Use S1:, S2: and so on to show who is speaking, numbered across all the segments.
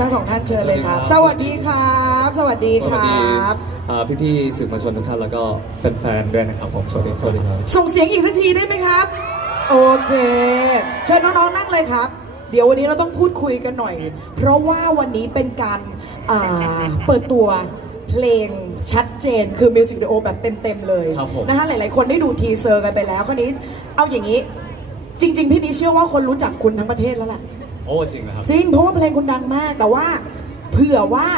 S1: ทั้งสองท่านเชิญเลยครับ สวัสดีครับ สวัสดีครั
S2: สวัสดี
S1: บ
S2: อ่าพี่ๆสื่อมวลชนทุกท่านแล้วก็แฟนๆด้วยนะครับผมสวัสดีสวัสดีครับ
S1: ส่งเสียงอีกสักทีได้ไหมครับ โอเคเชิญน้องๆนั่งเลยครับ เดี๋ยววันนี้เราต้องพูดคุยกันหน่อย เพราะว่าวันนี้เป็นการอ่าเปิดตัวเพลงชัดเจนคือมิวสิกวิดีโอแบบเต็ม ๆ เลย
S2: ครับผม
S1: นะคะหลายๆ คนได้ดูทีเซอร์กันไปแล้วคราวนี้ เอาอย่างนี้ จริง ๆ พี่นี้เชื่อว่าคนรู้จักคุณทั้งประเทศแล้วล่ะ
S2: โอ้จริงนะครับ
S1: จริงเพราะว่าเพลงคุณดังมาก แต่ว่าเผื่อว่า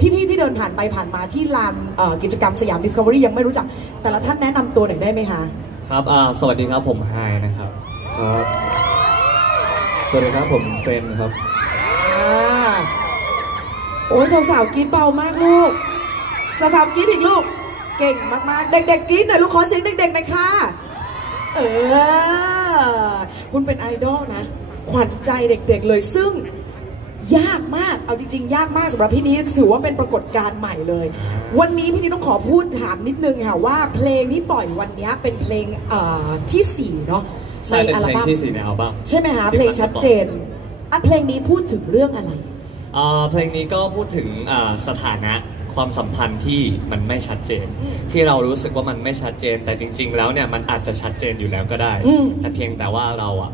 S1: พี่ๆที่เดินผ่านไปผ่านมาที่ลานเอ่อกิจกรรมสยามดิสคัฟเวอรี่ยังไม่รู้จัก แต่ละท่านแนะนำตัวหน่อยได้ไหมคะ
S2: ครับอ่าสวัสดีครับผมไฮนะครับ
S3: ครับ สวัสดีครับผมเซนครับ
S1: อ่าโอ้ยสาวๆกรี๊ดเบามากลูกสาวๆกรี๊ดอีกลูก เก่งมากๆ เด็กๆกรี๊ดหน่อยลูกขอเสียงเด็กๆหน่อยค่ะ เออ คุณเป็นไอดอลนะ ขวัญใจเด็กๆเลยซึ่งยากมาก เอาจริงๆ ยากมากสำหรับพี่นี้ถือว่าเป็นปรากฏการณ์ใหม่เลย วันนี้พี่นี้ต้องขอพูดถามนิดนึงค่ะว่าเพลงที่ปล่อยวันนี้เป็นเพลงเอ่อที่สี่เนาะ
S2: ใช่เป็น
S1: อัล
S2: เพลง
S1: บั้ม
S2: ที่สี่ในอัลบั้ม
S1: ใช่ไหมคะ
S2: ที่
S1: เพลงชัดเจนอะเพลงนี้พูดถึงเรื่องอะไร
S2: อ่าเพลงนี้ก็พูดถึงอ่าสถานะความสัมพันธ์ที่มันไม่ชัดเจน ที่เรารู้สึกว่ามันไม่ชัดเจน แต่จริง ๆ แล้วเนี่ยมันอาจจะชัดเจนอยู่แล้วก็ได้
S1: อืม
S2: แต่เพียงแต่ว่าเราอะ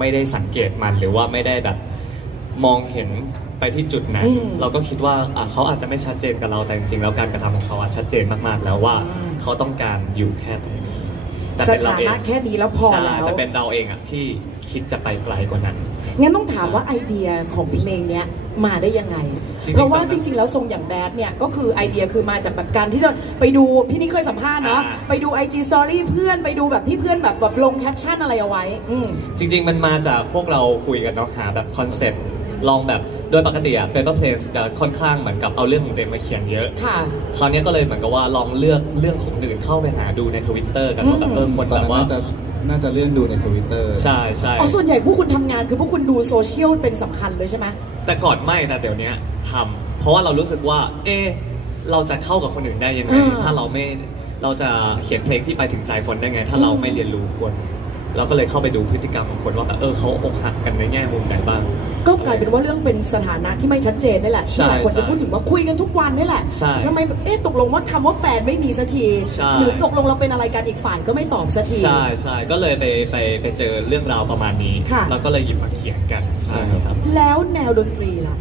S2: ไม่ได้สังเกตมันหรือว่าไม่ได้แบบมองเห็นไปที่จุดนั้น
S1: อืม
S2: เราก็คิดว่าอะเขาอาจจะไม่ชัดเจนกับเราแต่จริงๆแล้วการกระทำของเขาอะชัดเจนมากๆ แล้วว่า
S1: อ่า
S2: เขาต้องการอยู่แค่ตรงนี้ แต่
S1: ส
S2: เป็นเรา
S1: ถา
S2: เอง
S1: นะแค่นี้แล้วพอ
S2: ใช่
S1: แล้ว
S2: แต่เป็นเราเองอะที่คิดจะไปไกลกว่านั้น
S1: งั้นต้องถามว่าไอเดียของเพลงเนี้ย มาได้ยังไง
S2: จริงๆ
S1: เพราะว่า
S2: ตอนนั้
S1: จ
S2: น
S1: ริง ๆ แล้วทรงอย่างแบดเนี่ยก็คือไอเดียคือมาจากแบบการที่จะไปดูพี่นี่เคยสัมภาษณ์เนาะ
S2: อ่า
S1: ไปดู IG Story เพื่อนไปดูแบบที่เพื่อนแบบแบบลงแคปชั่นอะไรเอาไว้ อืม
S2: จริง ๆ มันมาจากพวกเราคุยกันเนาะหาแบบคอนเซ็ปต์ลองแบบโดยปกติอะ paper plane จะค่อนข้างเหมือนกับเอาเรื่องของตัวเองมาเขียนเยอะ
S1: ค่ะ
S2: คราวเนี้ยก็เลยเหมือนกับว่าลองเลือกเรื่องของคนอื่นเข้าไปหาดูในทวิตเตอร์กันว่าแบบเออคน
S3: ตอน
S2: แบบ
S3: นั้น
S2: ว่า
S3: น่าจะน่าจะเลื่อนดูในทวิตเตอร์
S2: ใช่ใช่
S1: อ๋อ ส่วนใหญ่พวกคุณทำงานคือพวกคุณดูโซเชียลเป็นสำคัญเลยใช่ไหม
S2: แต่ก่อนไม่แต่เดี๋ยวเนี้ยทำเพราะว่าเรารู้สึกว่า เอะเราจะเข้ากับคนอื่นได้ยังไง
S1: อ่า
S2: ถ้าเราไม่เราจะเขียนเพลงที่ไปถึงใจคนได้ไง ถ้าเรา
S1: อืม
S2: ไม่เรียนรู้คน เราก็เลยเข้าไปดูพฤติกรรมของคนว่าแบบเออเขาอกหักกันในแง่มุมไหนบ้าง
S1: ก็กลายเป็นว่าเรื่องเป็นสถานะที่ไม่ชัดเจนนี่แหละ
S2: ใช่
S1: ที่หลายคนจะ
S2: ใช่
S1: พูดถึงว่าคุยกันทุกวันนี่แหละ
S2: ใช่
S1: ทำไมเอ๊ะตกลงว่าคำว่าแฟนไม่มีสักที
S2: ใช่
S1: หรือตกลงเราเป็นอะไรกันอีกฝ่ายก็ไม่ตอบสักที
S2: ใช่ใช่ก็เลยไปไปไปเจอเรื่องราวประมาณนี้
S1: ค่ะ
S2: แล้วก็เลยหยิบมาเขียนกันใช่ครับ
S1: แล้วแนวดนตรีล่ะ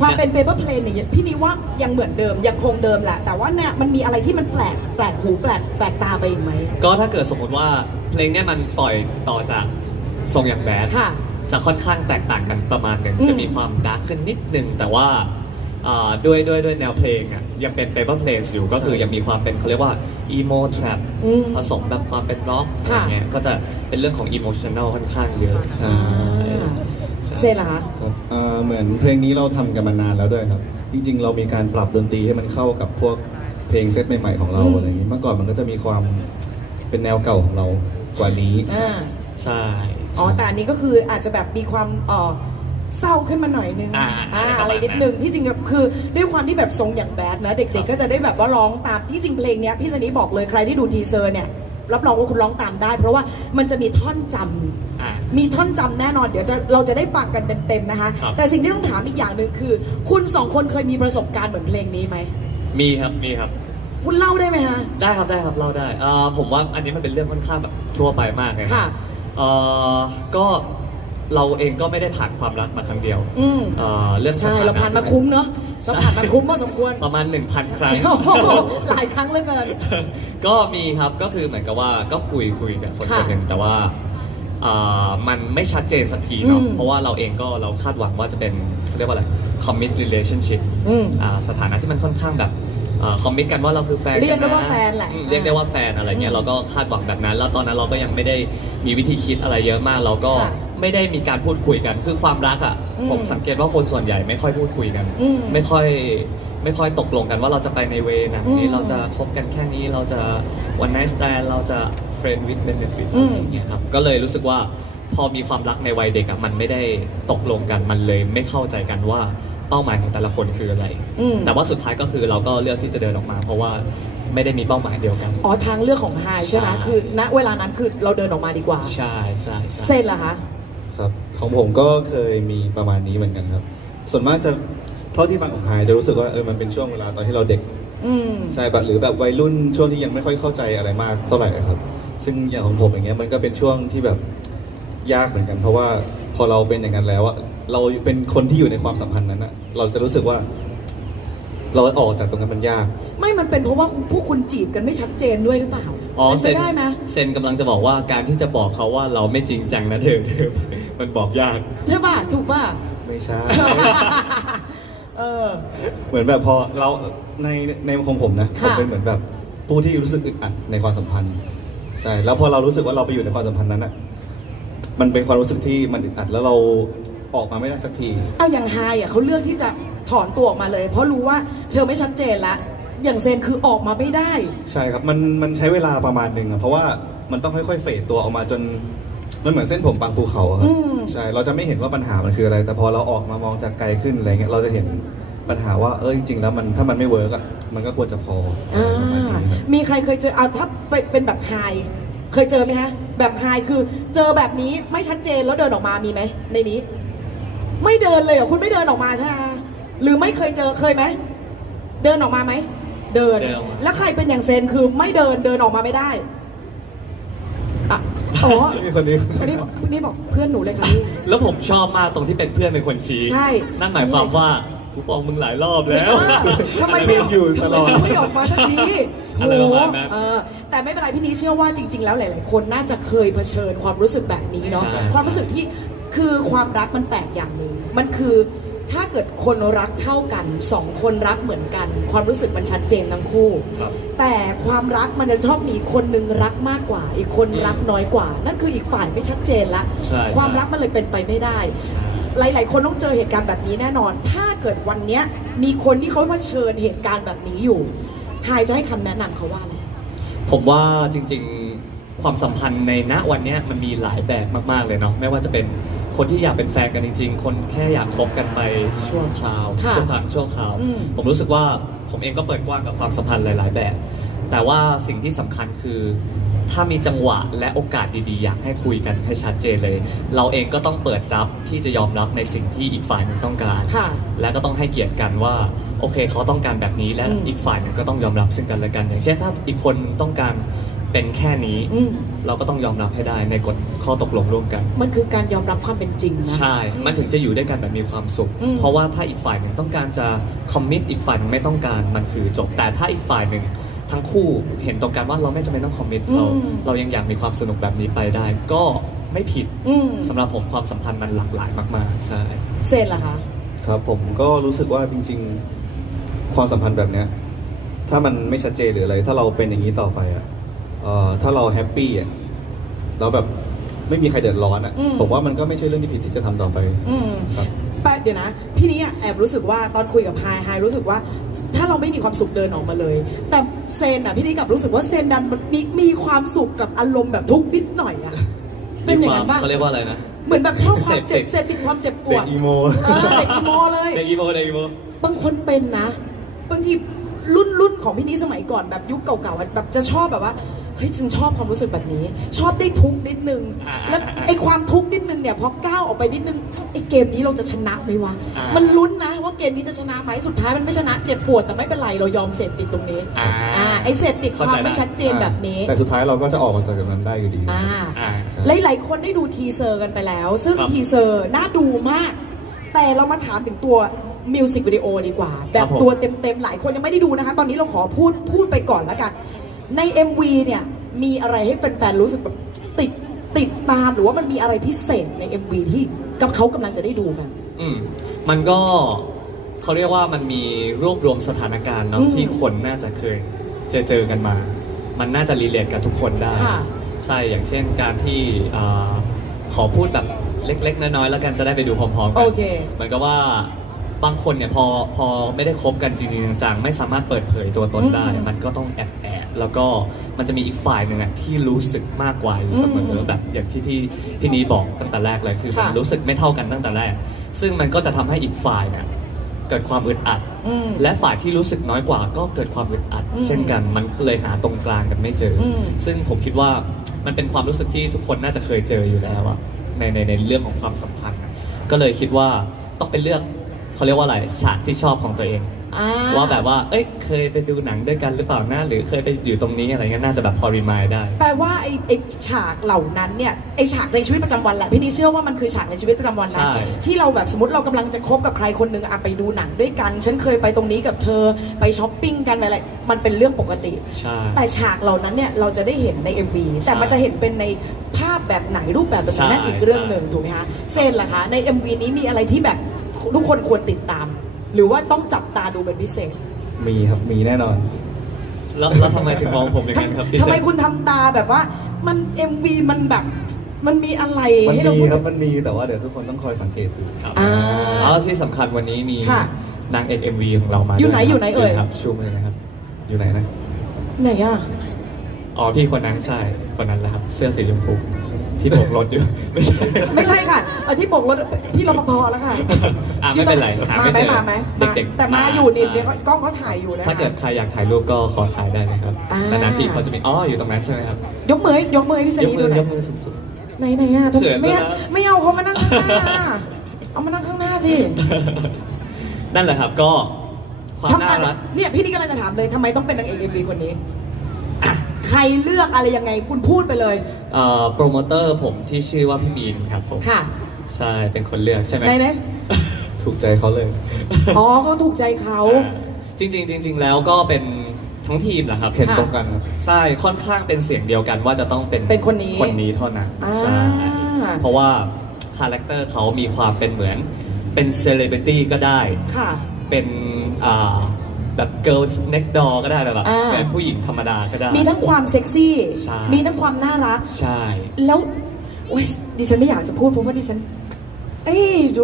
S1: ความเป็น paper plane เนี่ยพี่นี่ว่ายังเหมือนเดิมยังคงเดิมแหละ แต่ว่าเนี่ยมันมีอะไรที่มันแปลกแปลกหูแปลกแปลกตาไปอีกไหม
S2: ก็ถ้าเกิดสมมติว่าเพลงเนี้ยมันปล่อยต่อจากทรงอย่างแบด
S1: ค่ะ
S2: จะค่อนข้างแตกต่างกันประมาณหนึ่ง
S1: อืม
S2: จะมีความดาร์กขึ้นนิดนึงแต่ว่าอ่าด้วยด้วยด้วยแนวเพลงอะยังเป็น paper plane อยู่ก็คือยังมีความเป็นเขาเรียกว่า emo trap
S1: อืม
S2: ผสมแบบความเป็นร็อกอะไร
S1: ค่ะ
S2: เงี้ยก็จะเป็นเรื่องของ emotional ค่อนข้างเยอะใช่
S1: อ่า
S2: ใช่
S1: เซนล่ะคะ
S3: ครับอ่าเหมือนเพลงนี้เราทำกันมานานแล้วด้วยครับ จริง ๆ เรามีการปรับดนตรีให้มันเข้ากับพวกเพลงเซตใหม่ๆของเรา
S1: อืม
S3: อะไรอย่างนี้เมื่อก่อนมันก็จะมีความเป็นแนวเก่าของเรากว่านี้
S1: อ่า
S2: ใช่
S1: อ๋อแต่อันนี้ก็คืออาจจะแบบมีความเอ่อเศร้าขึ้นมาหน่อยนึง
S2: อ่า
S1: อ่า
S2: ป
S1: อะ
S2: ระ
S1: ไร
S2: มาณ
S1: นิดนึงที่จริงแบบคือด้วยความที่แบบทรงอย่างแบดนะ เด็ก
S2: ครับ
S1: ๆก็จะได้แบบว่าร้องตามที่จริงเพลงเนี้ยพี่สนีบอกเลยใครที่ดูทีเซอร์เนี่ย รับรองว่าคุณร้องตามได้ เพราะว่ามันจะมีท่อนจำ
S2: อ่า
S1: มีท่อนจำแน่นอนเดี๋ยวจะเราจะได้ฟังกันเต็มๆนะคะ
S2: ครับ
S1: แต่สิ่งที่ต้องถามอีกอย่างหนึ่งคือ คุณสองคนเคยมีประสบการณ์เหมือนเพลงนี้ไหม
S2: มีครับมีครับ
S1: คุณเล่าได้ไหมคะ
S2: ได้ครับได้ครับเล่าได้อ่าผมว่าอันนี้มันเป็นเรื่องค่อนข้างแบบทั่วไปมากเลยน
S1: ค่ะ
S2: เอ่อก็เราเองก็ไม่ได้ผ่านความรักมาครั้งเดียว
S1: อืม
S2: เอ่อเรื่องส
S1: ใช่
S2: ถานะ
S1: เราผ่านมาคุ้มเนาะ เราผ่านมาคุ้มพอสมควร
S2: ประมาณ 1,000 ครั้ง
S1: โอ้โหหลายครั้งเหลือเกิน
S2: ก็มีครับก็คือเหมือนกับว่าก็คุยคุยกับคน
S1: ค่ะ
S2: คนหนึ่งแต่ว่าอ่ามันไม่ชัดเจนสักทีเนาะ
S1: อืม
S2: เพราะว่าเราเองก็เราคาดหวังว่าจะเป็นเขาเรียกว่าอะไร commit relationship
S1: อืม
S2: อ่าสถานะที่มันค่อนข้างแบบคอมมิตกันว่าเราคือแฟน
S1: เรียกได้
S2: นะ
S1: ว่าแฟนแหละ
S2: อืมเรียกได้ว่าแฟนอะไรเงี้
S1: อื
S2: ย
S1: ม
S2: เราก็คาดหวังแบบนั้น แล้วตอนนั้นเราก็ยังไม่ได้มีวิธีคิดอะไรเยอะมาก เราก็
S1: ค่ะ
S2: ไม่ได้มีการพูดคุยกัน คือความรักอะ
S1: อืม
S2: ผมสังเกตว่าคนส่วนใหญ่ไม่ค่อยพูดคุยกัน
S1: อืม
S2: ไม่ค่อยไม่ค่อยตกลงกันว่าเราจะไปในเวย์นะ
S1: อืม
S2: นี่เราจะคบกันแค่นี้เราจะวัน night stand เราจะ friend with benefit
S1: อื
S2: อะ
S1: ม
S2: ไรอย่างเงี้ยครับก็เลยรู้สึกว่าพอมีความรักในวัยเด็กอะมันไม่ได้ตกลงกันมันเลยไม่เข้าใจกันว่าเป้าหมายของแต่ละคนคืออะไร
S1: อืม
S2: แต่ว่าสุดท้ายก็คือเราก็เลือกที่จะเดินออกมา เพราะว่าไม่ได้มีเป้าหมายเดียวกัน
S1: อ๋อทางเลือกของไฮใช่ไหม
S2: ใช่
S1: คือณเวลานั้นคือเราเดินออกมาดีกว่า
S2: ใช่ใช่ใช่
S1: เส้นล่ะคะ
S3: ครับ ของผมก็เคยมีประมาณนี้เหมือนกันครับ ส่วนมากจะเท่าที่ฟังของไฮจะรู้สึกว่าเออมันเป็นช่วงเวลาตอนที่เราเด็ก
S1: อืม
S3: ใช่แบบหรือแบบวัยรุ่นช่วงที่ยังไม่ค่อยเข้าใจอะไรมากเท่าไหร่ครับ ซึ่งอย่างของผมอย่างเงี้ยมันก็เป็นช่วงที่แบบยากเหมือนกัน เพราะว่าพอเราเป็นอย่างนั้นแล้วอะเราเป็นคนที่อยู่ในความสัมพันธ์นั้นอะเราจะรู้สึกว่า เราออกจากตรงนั้นมันยาก
S1: ไม่มันเป็นเพราะว่าพวกคุณจีบกันไม่ชัดเจนด้วยหรือเปล่า
S2: อ๋อ
S1: เป็น
S2: เซ
S1: ไป
S2: น
S1: ได้ไหม
S2: เซนกำลังจะบอกว่าการที่จะบอกเขาว่าเราไม่จริงจังนะเธอเธอมันบอกยาก
S1: ใช่ป่ะถูกป่ะ
S3: ไม่ใช่
S1: เออ
S3: เหมือนแบบพอเราในในของผมนะผ
S1: ค่ะ
S3: มเป็นเหมือนแบบผู้ที่รู้สึกอึดอัดในความสัมพันธ์ใช่แล้วพอเรารู้สึกว่าเราไปอยู่ในความสัมพันธ์นั้นอะมันเป็นความรู้สึกที่มันอึดอัดแล้วเราออกมาไม่ได้สักที
S1: เอาอย่างไฮอะเขาเลือกที่จะถอนตัวออกมาเลย เพราะรู้ว่าเธอไม่ชัดเจนละ อย่างเซนคือออกมาไม่ได้
S3: ใช่ครับ มันมันใช้เวลาประมาณหนึ่งอะเพราะว่ามันต้องค่อยๆเฟดตัวออกมาจนมันเหมือนเส้นผมบางภูเขาอะครับ
S1: อืม
S3: ใช่เราจะไม่เห็นว่าปัญหามันคืออะไร แต่พอเราออกมามองจากไกลขึ้นอะไรเงี้ยเราจะเห็นปัญหาว่าเออจริงๆแล้วมันถ้ามันไม่เวิร์กอะมันก็ควรจะพอ
S1: อ่
S3: ประมาณานี้ครับ
S1: มีใครเคยเจอเอาถ้าเป็นเป็นแบบไฮเคยเจอไหมฮะ แบบไฮคือเจอแบบนี้ไม่ชัดเจนแล้วเดินออกมามีไหมในนี้ ไม่เดินเลยเหรอคุณไม่เดินออกมาใช่ไหมหรือไม่เคยเจอเคยไหมเดินออกมาไหม เดิน
S2: เดินออกมา
S1: แล้วใครเป็นอย่างเซนคือไม่เดินเดินออกมาไม่ได้อะอ๋อ
S3: นี่คนนี้
S1: อันนี้อันนี้บอกเพื่อนหนูเลยค่ะพี่
S2: แล้วผมชอบมากตรงที่เป็นเพื่อนเป็นคนชี้
S1: ใช่
S2: นั่นหมายความว่ากูบอกมึงหลายรอบแล้ว
S1: เออทำไมไม่
S3: อยู่ตลอด
S1: ไม่ออกมาสักที
S2: อะไรประมาณนั้น
S1: โอ้เออแต่ไม่เป็นไรพี่นี้เชื่อว่าจริง ๆ แล้วหลาย ๆ คนน่าจะเคยเผชิญความรู้สึกแบบนี้เนาะ
S2: ใช่
S1: ความรู้สึกที่คือความรักมันแปลกอย่างหนึ่งมันคือ ถ้าเกิดคนรักเท่ากันสองคนรักเหมือนกัน ความรู้สึกมันชัดเจนทั้งคู่
S2: ครับ
S1: แต่ความรักมันจะชอบมีคนหนึ่งรักมากกว่า อีกคน
S2: อืม
S1: รักน้อยกว่า นั่นคืออีกฝ่ายไม่ชัดเจนละ
S2: ใช่
S1: ความ
S2: ใช่
S1: รักมันเลยเป็นไปไม่ได้ หลาย ๆ คนต้องเจอเหตุการณ์แบบนี้แน่นอน ถ้าเกิดวันเนี้ยมีคนที่เขาเผชิญเหตุการณ์แบบนี้อยู่ไฮายจะให้คำแนะนำเขาว่าอะไร
S2: ผมว่าจริงๆ ความสัมพันธ์ในณวันเนี้ยมันมีหลายแบบมากๆเลยเนาะไม่ว่าจะเป็น คนที่อยากเป็นแฟนกันจริง ๆ คนแค่อยากคบกันไปชั่วคราว
S1: ค่ะ
S2: ชั่วครั้งชั่วคราว
S1: อืม
S2: ผมรู้สึกว่าผมเองก็เปิดกว้างกับความสัมพันธ์หลาย ๆ แบบ แต่ว่าสิ่งที่สำคัญคือ ถ้ามีจังหวะและโอกาสดีๆ อยากให้คุยกันให้ชัดเจนเลย เราเองก็ต้องเปิดรับที่จะยอมรับในสิ่งที่อีกฝ่ายหนึ่งต้องการ
S1: ค่ะ
S2: และก็ต้องให้เกียรติกันว่า โอเคเขาต้องการแบบนี้และ
S1: อืม
S2: อีกฝ่ายหนึ่งก็ต้องยอมรับซึ่งกันและกัน อย่างเช่นถ้าอีกคนต้องการ เป็นแค่นี้
S1: อืม
S2: เราก็ต้องยอมรับให้ได้ในกฎข้อตกลงร่วมกัน
S1: มันคือการยอมรับความเป็นจริงนะ
S2: ใช่ มันถึงจะอยู่ด้วยกันแบบมีความสุข
S1: อืม
S2: เพราะว่าถ้าอีกฝ่ายหนึ่งต้องการจะคอมมิตอีกฝ่ายหนึ่งไม่ต้องการมันคือจบ แต่ถ้าอีกฝ่ายหนึ่งทั้งคู่เห็นตรงกันว่าเราไม่จำเป็นต้องคอมมิตเราเรายังอยากมีความสนุกแบบนี้ไปได้ ก็ไม่ผิด
S1: อืม
S2: สำหรับผมความสัมพันธ์มันหลากหลายมากๆใช่
S1: เซนล่ะคะ
S3: ครับผมก็รู้สึกว่าจริง ๆ ความสัมพันธ์แบบเนี้ยถ้ามันไม่ชัดเจนหรืออะไร ถ้าเราเป็นอย่างนี้ต่อไปอะ เอ่อถ้าเราแฮปปี้อะเราแบบไม่มีใครเดือดร้อนอะ
S1: อืม
S3: ผมว่ามันก็ไม่ใช่เรื่องที่ผิดที่จะทำต่อไป
S1: อืม
S3: ครับ
S1: แปะเดี๋ยวนะ พี่นี้แอบรู้สึกว่าตอนคุยกับไฮไฮรู้สึกว่าถ้าเราไม่มีความสุขเดินออกมาเลย แต่เซนอะพี่นี้กลับรู้สึกว่าเซนดันมีมีความสุขกับอารมณ์แบบทุกข์นิดหน่อยอะเป็นอย่างนั้นบ้าง
S2: เขาเรียกว่าอะไรนะ
S1: เหมือนแบบชอบความเจ็บ
S2: เสพติด
S1: เสพติดความเจ็บป
S3: เด็
S1: ว
S3: ก
S1: ด
S3: อีโม
S1: เออเด็กอีโมเลย
S2: เด็กอีโมเด็กอีโม
S1: บางคนเป็นนะ บางทีรุ่นรุ่นของพี่นี้สมัยก่อนแบบยุคเก่าๆอะแบบจะชอบแบบว่า เฮ้ยฉันชอบความรู้สึกแบบนี้ ชอบได้ทุกข์นิดนึง
S2: อ่า
S1: แล้วไอ้ความทุกข์นิดนึงเนี่ยพอก้าวออกไปนิดนึงไอ้เกมนี้เราจะชนะไหมวะ
S2: อ่ามั
S1: มันลุ้นนะว่าเกมนี้จะชนะไหมสุดท้ายมันไม่ชนะเจ็บปวดแต่ไม่เป็นไรเรายอมเสพติดตรงนี้
S2: อ่า
S1: อ่าไอ้เสพติดความ
S2: เข้าใจ
S1: ไม่
S2: ได้
S1: ชัดเจนแบบนี้
S3: แต่สุดท้ายเราก็จะออกมาจากตรงนั้นได้อยู่ดี
S1: อ่า
S2: อ่า
S3: ใช่
S1: หลาย ๆ คนได้ดูทีเซอร์กันไปแล้ว ซึ่ง
S2: ครับ
S1: ทีเซอร์น่าดูมาก แต่เรามาถามถึงตัวมิวสิกวิดีโอดีกว่า แบ
S2: ครับบผม
S1: ตัวเต็ม ๆ หลายคนยังไม่ได้ดูนะคะ ตอนนี้เราขอพูดพูดไปก่อนแล้วกัน ใน MV เนี่ยมีอะไรให้แฟนๆรู้สึกแบบติดติดตามหรือว่ามันมีอะไรพิเศษใน MV ที่กับเขากำลังจะได้ดูกัน
S2: อืมมันก็เขาเรียกว่ามันมีรวบรวมสถานการณ์เนาะ
S1: อืม
S2: ที่คนน่าจะเคยเจอเจอกันมา มันน่าจะรีเลทกับทุกคนได้
S1: ค่ะ
S2: ใช่อย่างเช่นการที่อ่าขอพูดแบบเล็ก ๆ น้อยๆแล้วกันจะได้ไปดูพร้อมๆกั
S1: โอเค
S2: เหมือนกับว่า บางคนเนี่ยพอพอไม่ได้คบกันจริงๆจังๆไม่สามารถเปิดเผยตัวตนได้
S1: อืม
S2: มันก็ต้องแอบแอบแล้วก็มันจะมีอีกฝ่ายหนึ่งอะที่รู้สึกมากกว่าอยู่เสมอ
S1: อืม
S2: แบบอย่างที่พี่พี่นี้บอกตั้งแต่แรกเลยคือมัน
S1: ค่ะ
S2: รู้สึกไม่เท่ากันตั้งแต่แรก ซึ่งมันก็จะทำให้อีกฝ่ายเนี่ยเกิดความอึดอัด
S1: อืม
S2: และฝ่ายที่รู้สึกน้อยกว่าก็เกิดความอึดอัด
S1: อืม
S2: เช่นกันมันก็เลยหาตรงกลางกันไม่เจออ
S1: ม
S2: ซึ่งผมคิดว่ามันเป็นความรู้สึกที่ทุกคนน่าจะเคยเจออยู่แล้วอะในในในเรื่องของความสัมพันธ์อะก็เลยคิดว่าต้องเป็นเรื่อง เขาเรียกว่าอะไรฉากที่ชอบของตัวเอง
S1: อ่า
S2: ว่าแบบว่า เอ้ย เคยไปดูหนังด้วยกันหรือเปล่านะหรือเคยไปอยู่ตรงนี้อะไรเงี้ยน่าจะแบบพอรีมายได้
S1: แปลว่าไอ้ไอ้ฉากเหล่านั้นเนี่ยไอ้ฉากในชีวิตประจำวันแหละพี่นี่เชื่อว่ามันคือฉากในชีวิตประจำวันนะ
S2: ใช่
S1: ที่เราแบบสมมติเรากำลังจะคบกับใครคนหนึ่งอะไปดูหนังด้วยกัน ฉันเคยไปตรงนี้กับเธอไปช้อปปิ้งกันไปอะไรมันเป็นเรื่องปกติ
S2: ใช่
S1: แต่ฉากเหล่านั้นเนี่ยเราจะได้เห็นใน MV แต่มันจะเห็นเป็นในภาพแบบไหนรูปแบบแบบไหน
S2: ใช่
S1: นั่นอีกเรื่อง
S2: ใช่
S1: หนึ่งถูกไหมคะเซนล่ะคะใน MV นี้มีอะไรที่แบบ ทุกคนควรติดตาม หรือว่าต้องจับตาดูเป็นพิเศษ
S3: มีครับมีแน่นอน
S2: แล้วแล้วทำไมถึงมองผมอย่างนั้นครับพี่
S1: ทำไม
S2: เซน
S1: คุณทำตาแบบว่า มัน MV มันแบบ มันมีอะไร
S3: มัน
S1: ให้เรา
S3: มี
S1: พูด
S3: ครับมันมีแต่ว่าเดี๋ยวทุกคนต้องคอยสังเกตดู
S2: ครับ
S1: อ่า
S2: แล้วที่สำคัญวันนี้มี
S1: ค่ะ
S2: นางเอก MV ของเรามา
S1: อยู่ไหน
S2: ด้ว
S1: อยู่ไหนเอ่ย
S2: ครับชูมือนะครับ
S3: อยู่ไหนนะ
S1: ไหนอะ
S2: อ๋อพี่คนนั้นใช่ คนนั้นแหละครับ เสื้อสีชมพู ที่โบกรถอยู่ไม่ใช่
S1: ไม่ใช่ค่ะเออที่โบกรถพี่รปภแล้วค่ะ
S2: อะไม่เป็นไรหา
S1: มา
S2: ไม่
S1: ไหม
S2: เจอ
S1: มาไหมมา
S2: เด็กๆ
S1: แต่มา
S2: มา
S1: อยู่นี่
S2: ใช่
S1: เดี๋ยวกล้องเขาถ่ายอยู่นะคะ
S2: ถ้าเกิดใครอยากถ่ายรูปก็ขอถ่ายได้นะครับ
S1: อ่า
S2: นานๆพี่เขาจะมีอ๋ออยู่ตรงนั้นใช่ไหมครับ
S1: ยกมือให้ยกมือให้พี่ส
S2: ยก
S1: นี
S2: มื
S1: ดู
S2: อ
S1: หน่
S2: ย
S1: อย
S2: กมือสุด
S1: ไหนไหนอะ
S2: เขิน
S1: ไม่
S2: แล้วนะ
S1: ไม่เอาเขามานั่งข้างหน้าเอามานั่งข้างหน้าสิ
S2: ๆ นั่นแหละครับก็ความ
S1: ทำ
S2: น่ารัก
S1: เนี่ยพี่นี่กำลังจะถามเลยทำไมต้องเป็นนางเอกเอ็มวีคนนี้อะ ใครเลือกอะไรยังไงคุณพูดไปเลย
S2: เอ่อโปรโมเตอร์ผมที่ชื่อว่าพี่มีนครับผม
S1: ค่ะ
S2: ใช่เป็นคนเลือกใช่ไหม
S1: ไหนไหน
S3: ถูกใจเขาเลย
S1: อ๋อเขาถูกใจเขา
S2: อ่าจริงๆจริง ๆ แล้วก็เป็นทั้งทีมแหละครับ
S3: เห็น
S1: ค่ะ
S3: ตรงกันครับ
S2: ใช่ค่อนข้างเป็นเสียงเดียวกันว่าจะต้องเป็น
S1: เป็นคนนี้
S2: คนนี้เท่านั้น
S1: อ่า
S2: ใช่เพราะว่าคาแรคเตอร์เขามีความเป็นเหมือน เป็นเซเลบริตี้ก็ได้
S1: ค่ะ
S2: เป็นอ่า แบบ girls next door ก็ได้แบบ
S1: อ่า
S2: เป็นผู้หญิงธรรมดาก็ได้
S1: มีทั้งความเซ็กซี่
S2: ใช่
S1: มีทั้งความน่ารัก
S2: ใช่
S1: แล้วโอ้ยดิฉันไม่อยากจะพูดเพราะว่าดิฉัน เอ้ยดู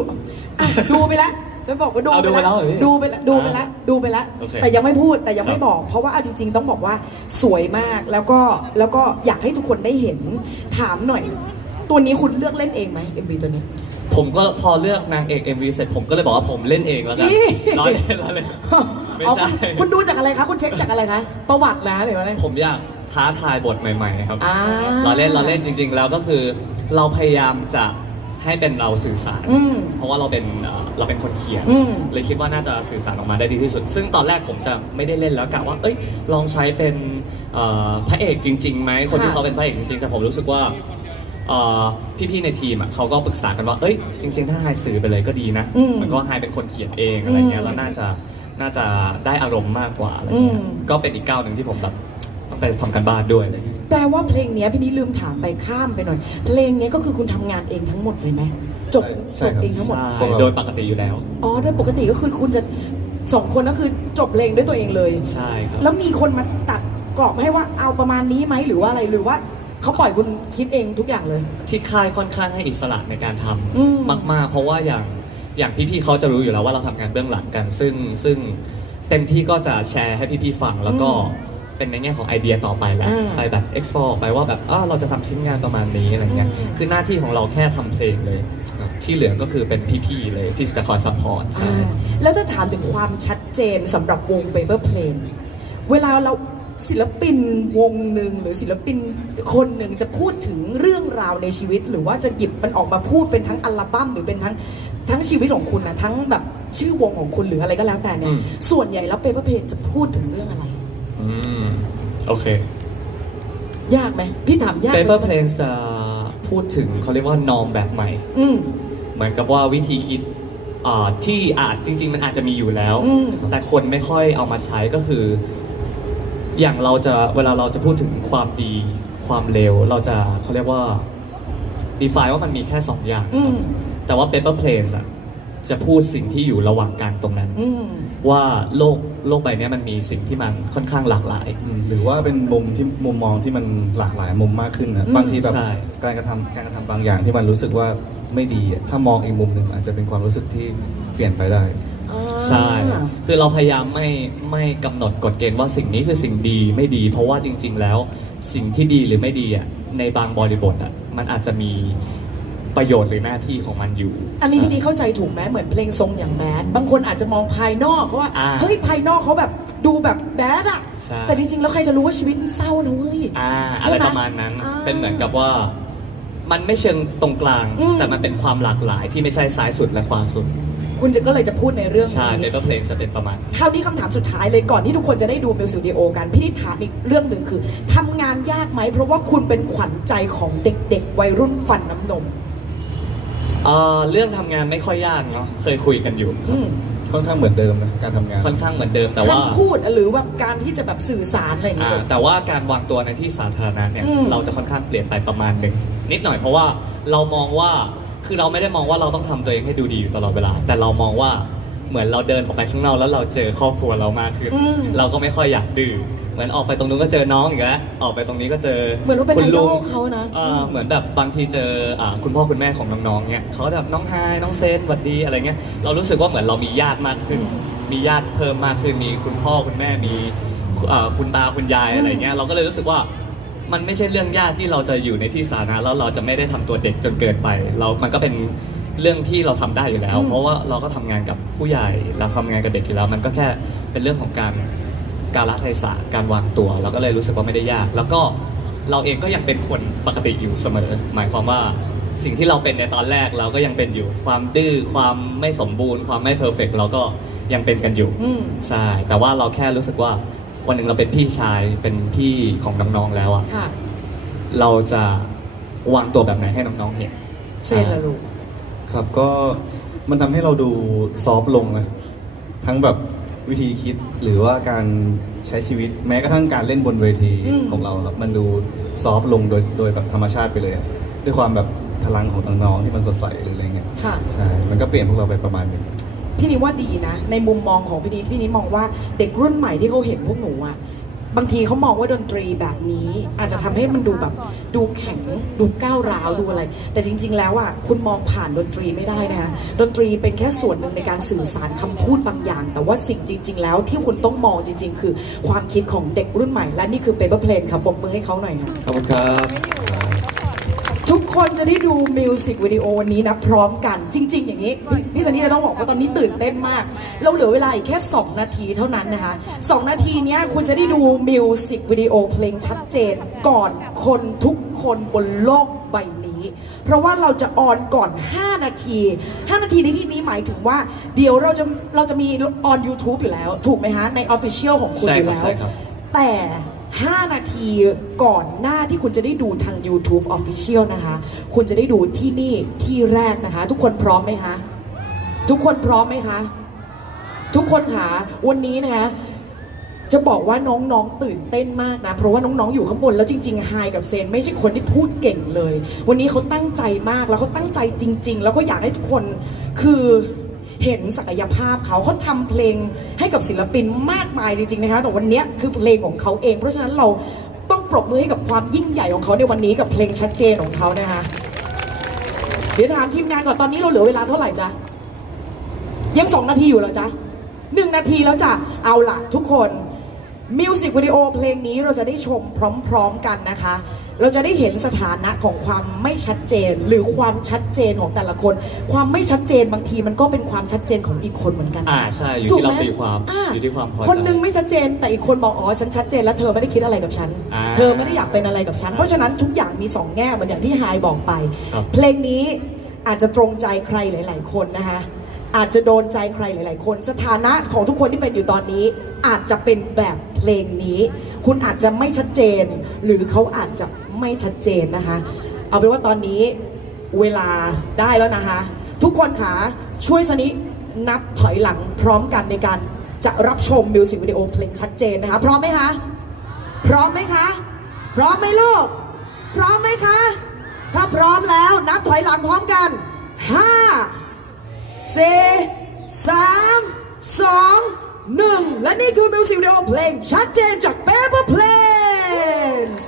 S1: อะดูไปแล้วจะบอกว่าดู
S2: เอา
S1: ไป
S2: ดูไป
S1: แล้ว
S2: แล้วเหรอพี่
S1: ดูไปแล้วดูไปแล้วดูไปแล้ว
S2: โอเค
S1: แต่ยังไม่พูดแต่ยังไม่
S2: ครับ
S1: บอก เพราะว่าเอาจริง ๆ ต้องบอกว่าสวยมากแล้วก็แล้วก็อยากให้ทุกคนได้เห็นถามหน่อย ตัวนี้คุณเลือกเล่นเองไหม MV ตัวนี้
S2: ผมก็พอเลือกนางเอก MV เสร็จผมก็เลยบอกว่าผมเล่นเองแล้วกัน
S1: นี่
S2: ร้อยเล่นร้อยเล่น ไม่
S1: เอา
S2: ใช่
S1: คุณคุณดูจากอะไรคะ คุณเช็คจากอะไรคะ ประวัตินะหรือว่าอะไร
S2: ผมอยากท้าทายบทใหม่ๆครับ
S1: อ่า
S2: เราเล่นเราเล่นจริง ๆ แล้วก็คือเราพยายามจะให้เป็นเราสื่อสาร
S1: อืม
S2: เพราะว่าเราเป็นเอ่อเราเป็นคนเขียน
S1: อืม
S2: เลยคิดว่าน่าจะสื่อสารออกมาได้ดีที่สุด ซึ่งตอนแรกผมจะไม่ได้เล่นแล้วกะว่า เอ้ย ลองใช้เป็นเอ่อพระเอกจริงๆไหมคนที่
S1: ค่ะ
S2: เขาเป็นพระเอกจริงๆ แต่ผมรู้สึกว่า เอ่อพี่ๆในทีมอะเขาก็ปรึกษากันว่า เอ้ย จริง ๆ ถ้าไฮสื่อไปเลยก็ดีนะ
S1: อืม
S2: มันก็ไฮเป็นคนเขียนเองอะไรเงี้
S1: อื
S2: ย
S1: ม
S2: แล้วน่าจะน่าจะได้อารมณ์มากกว่าอะไรเงี้ย
S1: อืม
S2: ก็เป็นอีกก้าวหนึ่งที่ผมแบบต้องไปทำกันบ้านด้วยอะไรเงี้ย
S1: แปลว่าเพลงเนี้ยพี่นี่ลืมถามไปข้ามไปหน่อย เพลงเนี้ยก็คือคุณทำงานเองทั้งหมดเลยไหมจบ
S3: ใช่
S1: จบ
S3: ครับ
S1: เองทั้งหมด
S2: ใช่
S3: พวกเรา
S2: โดยปกติอยู่แล้ว
S1: อ๋อโดยปกติก็คือคุณจะสองคนก็คือจบเพลงด้วยตัวเองเลย
S2: ใช่ครับ
S1: แล้วมีคนมาตัดกรอบให้ว่าเอาประมาณนี้ไหมหรือว่าอะไรหรือว่า เขาปล่อยคุณคิดเองทุกอย่างเลย
S2: ที่ค่ายค่อนข้างให้อิสระในการท
S1: อืมำ
S2: มากๆ เพราะว่าอย่างอย่างพี่ๆเขาจะรู้อยู่แล้วว่าเราทำงานเบื้องหลังกัน ซึ่งซึ่งเต็มที่ก็จะแชร์ให้พี่ๆฟังแล้วก็เป็นในแง่ของไอเดียต่อไปแหละ
S1: อ่า
S2: ไปแบบ explore ไปว่าแบบอ้าวเราจะทำชิ้นงานประมาณนี้อะไรเงี้ย
S1: อืม
S2: คือหน้าที่ของเราแค่ทำเพลงเลย
S3: ครับ
S2: ที่เหลือก็คือเป็นพี่ๆเลยที่จะคอยซัพพอร์ตใช่
S1: อ่าแล้วถ้าถามถึงความชัดเจนสำหรับวง Paper Plane เวลาเรา ศิลปินวงหนึ่งหรือศิลปินคนหนึ่งจะพูดถึงเรื่องราวในชีวิต หรือว่าจะหยิบมันออกมาพูดเป็นทั้งอัลบั้มหรือเป็นทั้งทั้งชีวิตของคุณนะทั้งแบบชื่อวงของคุณหรืออะไรก็แล้วแต่เนี่ย
S2: อืม
S1: ส่วนใหญ่แล้ว Paper Plane จะพูดถึงเรื่องอะไร
S2: อืมโอเค
S1: ยากไหมพี่ถามยากไหม
S2: Paper Planes จะพูดถึงเขาเรียกว่านอมแบบใหม่
S1: อืม
S2: เหมือนกับว่าวิธีคิดอ่าที่อาจจริง ๆ มันอาจจะมีอยู่แล้ว
S1: อืม
S2: แต่คนไม่ค่อยเอามาใช้ก็คือ อย่างเราจะเวลาเราจะพูดถึงความดีความเลวเราจะเขาเรียกว่า define ว่ามันมีแค่สองอย่าง
S1: อืม
S2: แต่ว่า paper planes อะจะพูดสิ่งที่อยู่ระหว่างกลางตรงนั้น
S1: อืม
S2: ว่าโลกโลกใบเนี้ยมันมีสิ่งที่มันค่อนข้างหลากหลาย
S3: อืมหรือว่าเป็นมุมที่มุมมองที่มันหลากหลายมุมมากขึ้นนะ
S1: อืม
S3: บางทีแบบ
S2: ใช่
S3: การกระทำการกระทำบางอย่างที่มันรู้สึกว่าไม่ดีอะถ้ามองอีกมุมหนึ่งอาจจะเป็นความรู้สึกที่เปลี่ยนไปได้
S1: อ่า
S2: ใช่ คือเราพยายามไม่ไม่กำหนดกฎเกณฑ์ว่าสิ่งนี้คือสิ่งดีไม่ดี เพราะว่าจริง ๆ แล้วสิ่งที่ดีหรือไม่ดีอะในบางบริบทอะมันอาจจะมีประโยชน์หรือหน้าที่ของมันอยู่
S1: อันนี้พี่นี่เข้าใจถูกไหมเหมือนเพลงทรงอย่างแบดบางคนอาจจะมองภายนอกเพราะว่า
S2: อ่า
S1: เฮ้ยภายนอกเขาแบบดูแบบแบดอะ
S2: ใช่
S1: แต่จริงๆแล้วใครจะรู้ว่าชีวิตมันเศร้านะเว้ย
S2: อ่า
S1: ใช่
S2: อะไร
S1: ไหม
S2: ประมาณนั้น
S1: อ่า
S2: เป็นเหมือนกับว่า มันไม่เชิงตรงกลาง
S1: อืม
S2: แต่มันเป็นความหลากหลายที่ไม่ใช่ซ้ายสุดและขวาสุด
S1: คุณจะก็เลยจะพูดในเรื่อง
S2: ใช่
S1: นี้
S2: เปเปอร์เพลงจะเป็นประมาณ
S1: คราวนี้คำถามสุดท้ายเลยก่อนที่ทุกคนจะได้ดูมิวสิกวิดีโอกัน พี่นิดถามอีกเรื่องหนึ่งคือทำงานยากไหม เพราะว่าคุณเป็นขวัญใจของเด็ก ๆ วัยรุ่นฟันน้ำนม
S2: เอ่อเรื่องทำงานไม่ค่อยยากเนาะเคยคุยกันอยู่
S1: อืม
S3: ค่อนข้างเหมือนเดิมนะการทำงาน
S2: ค่อนข้างเหมือนเดิมแต่ว่า
S1: คำพูดหรือว่าการที่จะแบบสื่อสารอะไรอย่าง
S2: อ่า
S1: เงี้ย
S2: แต่ว่าการวางตัวในที่สาธารณะเนี่ย
S1: อืม
S2: เราจะค่อนข้างเปลี่ยนไปประมาณหนึ่งนิดหน่อยเพราะว่าเรามองว่า คือเราไม่ได้มองว่าเราต้องทำตัวเองให้ดูดีอยู่ตลอดเวลา แต่เรามองว่าเหมือนเราเดินออกไปข้างนอกแล้วเราเจอครอบครัวเรามากขึ้น
S1: อืม
S2: เราก็ไม่ค่อยอยากดื้อเหมือนออกไปตรงนู้นก็เจอน้องอีกแล้วออกไปตรงนี้ก็เจอ
S1: เหมือนว่าเป็น
S2: คุณ
S1: ไอด
S2: ลุ
S1: องลเขานะ
S2: เอ่อเหมือนแบบบางทีเจออ่าคุณพ่อคุณแม่ของน้องๆเนี่ยเขาจะแบบน้องไฮายน้องเซนสวัสดีอะไรเงี้ยเรารู้สึกว่าเหมือนเรามีญาติมากขึ้น มีญาติเพิ่มมากขึ้นมีคุณพ่อคุณแม่มีอ่าคุณตาคุณยายอะไรเงี้ยเราก็เลยรู้สึกว่า มันไม่ใช่เรื่องยากที่เราจะอยู่ในที่สาธารณะแล้วเราจะไม่ได้ทำตัวเด็กจนเกินไป เรา มันก็เป็นเรื่องที่เราทำได้อยู่แล้ว
S1: อืม
S2: เพราะว่าเราก็ทำงานกับผู้ใหญ่เราทำงานกับเด็กอยู่แล้ว มันก็แค่เป็นเรื่องของการการละเทศะการวางตัว เราก็เลยรู้สึกว่าไม่ได้ยาก แล้วก็เราเองก็ยังเป็นคนปกติอยู่เสมอ หมายความว่าสิ่งที่เราเป็นในตอนแรกเราก็ยังเป็นอยู่ความดื้อความไม่สมบูรณ์ ความไม่เพอร์เฟกเราก็ยังเป็นกันอยู่
S1: อืม
S2: ใช่ แต่ว่าเราแค่รู้สึกว่า วันหนึ่งเราเป็นพี่ชายเป็นพี่ของน้องๆแล้วอะ
S1: ค่ะ
S2: เราจะวางตัวแบบไหนให้น้องๆเห็น
S1: เซนละลูก
S3: ครับก็มันทำให้เราดูซอฟต์ลงนะทั้งแบบวิธีคิดหรือว่าการใช้ชีวิตแม้กระทั่งการเล่นบนเวที
S1: อืม
S3: ของเราครับมันดูซอฟต์ลงโดยโดยแบบธรรมชาติไปเลยอะด้วยความแบบพลังของน้องๆที่มันสดใสหรืออะไรเงี้ย
S1: ค่ะ
S3: ใช่ มันก็เปลี่ยนพวกเราไปประมาณหนึง
S1: พี่นิดว่าดีนะ ในมุมมองของพี่นิดพี่นิดมองว่าเด็กรุ่นใหม่ที่เขาเห็นพวกหนูอะบางทีเขามองว่าดนตรีแบบนี้ อาจจะทำให้มันดูแบบดูแข็งดูก้าวร้าวดูอะไร แต่จริง ๆ แล้วอะคุณมองผ่านดนตรีไม่ได้นะคะดนตรีเป็นแค่ส่วนหนึ่งในการสื่อสารคำพูดบางอย่าง แต่ว่าสิ่งจริง ๆ แล้วที่คุณต้องมองจริง ๆ คือความคิดของเด็กรุ่นใหม่ และนี่คือเปเปอร์เพลนครับปรบมือให้เขาหน่อยค่ะ
S2: ขอบคุณครับ
S1: คนจะได้ดูมิวสิกวิดีโอนี้นะพร้อมกันจริง ๆ อย่างนี้พี่พี่ซันนี่เราต้องบอกว่าตอนนี้ตื่นเต้นมาก เราเหลือเวลาอีกแค่ 2 นาทีเท่านั้นนะคะ 2 นาทีเนี้ยคุณจะได้ดูมิวสิกวิดีโอเพลงชัดเจนก่อนคนทุกคนบนโลกใบนี้ เพราะว่าเราจะออนก่อน 5 นาที 5 นาทีในที่นี้หมายถึงว่า เดี๋ยวเราจะเราจะมีออน YouTube อยู่แล้ว ถูกไหมฮะใน Official ของคุณ
S2: ใช่
S1: อยู่
S2: ครับ
S1: แล้ว
S2: ใช่ครับ
S1: แต่ 5 นาทีก่อนหน้าที่คุณจะได้ดูทาง YouTube Official นะคะ คุณจะได้ดูที่นี่ที่แรกนะคะ ทุกคนพร้อมไหมคะ ทุกคนพร้อมไหมคะ ทุกคนค่ะ วันนี้นะคะจะบอกว่าน้องๆตื่นเต้นมากนะ เพราะว่าน้องๆอยู่ข้างบนแล้วจริงๆไฮกับเซนไม่ใช่คนที่พูดเก่งเลย วันนี้เขาตั้งใจมากแล้วเขาตั้งใจจริง ๆ แล้วก็อยากให้ทุกคนคือ เห็นศักยภาพเขาเขาทำเพลงให้กับศิลปินมากมายจริงๆนะคะแต่วันนี้คือเพลงของเขาเอง เพราะฉะนั้นเราต้องปรบมือให้กับความยิ่งใหญ่ของเขาในวันนี้กับเพลงชัดเจนของเขานะคะเดี๋ยวถามทีมงานก่อนตอนนี้เราเหลือเวลาเท่าไหร่จ๊ะยังสองนาทีอยู่เหรอจ๊ะหนึ่งนาทีแล้วจ้ะเอาล่ะทุกคน มิวสิกวิดีโอเพลงนี้เราจะได้ชมพร้อมๆกันนะคะ เราจะได้เห็นสถานะของความไม่ชัดเจน หรือความชัดเจนของแต่ละคน ความไม่ชัดเจนบางทีมันก็เป็นความชัดเจนของอีกคนเหมือนกัน
S2: อ่าใช่อยู่
S1: ถูก
S2: ที่เรา
S1: ไห
S2: ตีความ
S1: อะ
S2: อยู่ที่ความพอใจ
S1: คนหนึงไม่ชัดเจน แต่อีกคนบอกอ๋อฉันชัดเจนแล้วเธอไม่ได้คิดอะไรกับฉัน
S2: อ่า
S1: เธอไม่ได้อยากเป็นอะไรกับฉัน เพราะฉะนั้นทุกอย่างมีสองแง่เหมือนอย่างที่ไฮายบอกไป
S2: ครับ
S1: เพลงนี้อาจจะตรงใจใครหลาย ๆ คนนะคะอาจจะโดนใจใครหลาย ๆ คน สถานะของทุกคนที่เป็นอยู่ตอนนี้ อาจจะเป็นแบบเพลงนี้ คุณอาจจะไม่ชัดเจน หรือเขาอาจจะไม่ชัดเจนนะคะ เอาเป็นว่าตอนนี้เวลาได้แล้วนะคะ ทุกคนคะช่วยสนินับถอยหลังพร้อมกันในการจะรับชมมิวสิกวิดีโอเพลงชัดเจนนะคะ พร้อมไหมคะพร้อมไหมคะ พร้อมไหมลูก พร้อมไหมคะ ถ้าพร้อมแล้วนับถอยหลังพร้อมกัน 5 4 3 2 1 และนี่คือมิวสิกวิดีโอเพลงชัดเจนจาก Paper Planes